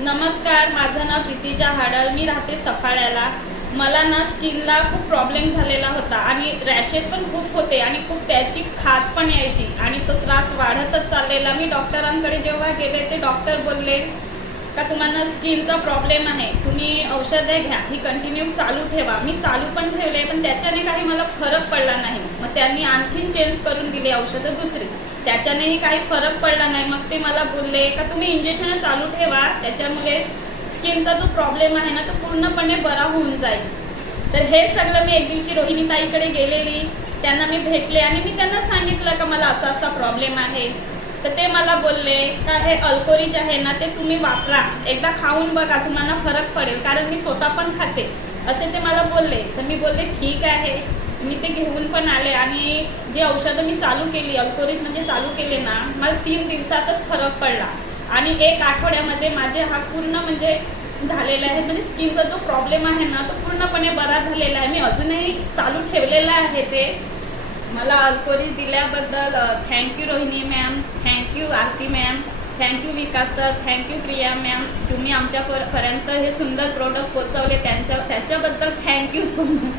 नमस्कार, माझं नाव प्रीतीजा हाडल. मी राहते सफाळ्याला. मला ना स्किनला खूप प्रॉब्लेम झालेला होता आणि रॅशेस पण खूप होते आणि खूप त्याची खाज पण यायची आणि तो त्रास वाढतच चाललेला. मी डॉक्टरांकडे जेव्हा गेले ते डॉक्टर बोलले का तुम्हाला स्किनचा प्रॉब्लेम आहे, तुम्ही औषधं घ्या, ही कंटिन्यू चालू ठेवा. मी चालू पण ठेवले पण त्याच्याने काही मला फरक पडला नाही. मग त्यांनी आणखीन चेंज करून दिली औषधं दुसरी, त्याच्यानेही काही फरक पडला नाही. मग ते मला बोलले का तुम्ही इंजेक्शन चालू ठेवा, त्याच्यामुळे स्किनचा जो प्रॉब्लेम आहे ना तो पूर्णपणे बरा होऊन जाईल. तर हे सगळं मी एक दिवशी रोहिणी ताईकडे गेलेली, त्यांना मी भेटले आणि मी त्यांना सांगितलं का मला असा असा प्रॉब्लेम आहे. तर ते मला बोलले का हे अल्कोरिज आहे ना ते तुम्ही वापरा, एकदा खाऊन बघा, तुम्हाला फरक पडेल, कारण मी स्वतः पण खाते, असे ते मला बोलले. तर मी बोलले ठीक आहे. मी ते घेऊन पण आले आणि जी औषधं मी चालू केली, अल्कोरिज म्हणजे चालू केले ना, मला 3 दिवसातच फरक पडला आणि 1 आठवड्यामध्ये माझे हात पूर्ण म्हणजे झालेला आहे. म्हणजे स्किनचा जो प्रॉब्लेम आहे ना तो पूर्णपणे बरा झालेला आहे. मी अजूनही चालू ठेवलेला आहे ते. मला अल्कोरिज दिल्याबद्दल थँक्यू रोहिणी मॅम, थँक्यू आरती मॅम, थँक्यू विकास सर, थँक्यू प्रिया मॅम. तुम्ही आमच्यापर्यंत हे सुंदर प्रोडक्ट पोचवले त्याच्याबद्दल थँक्यू सो मच.